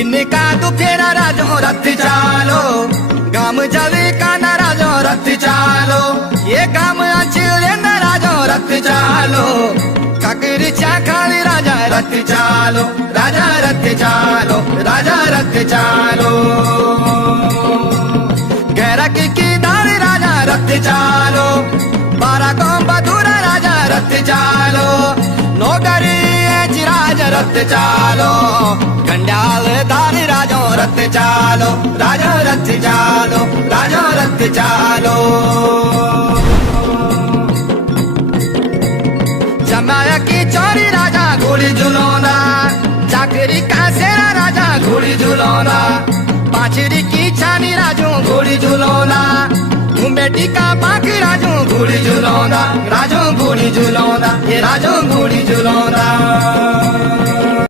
इनका दुखेरा राजो रथ चालो, गाम जवे का न राजो रथ चालो, ये काम अचले न राजो रथ चालो, काकरी चाखाली राजा रथ चालो, राजा रथ चालो, राजा रथ चालो, गैरा की दाल राजा रथ चालो, बारा को बधुरा राजा रथ चालो, नौकरी राजा रथ चालो, कंडाल दारी राजो रथ चालो, राजा रथ चालो, राजा रथ चालो, जमाया की चोरी राजा घोड़ी झुलौना, चाकरी का सेरा राजा घोड़ी झुलौना, पाचरी की छानी राजो घोड़ी झुलौना, बेटी का पाख राजो घोड़ी झुलौना, राजो घोड़ी झुलौना, ये राजो घोड़ी झुलौना,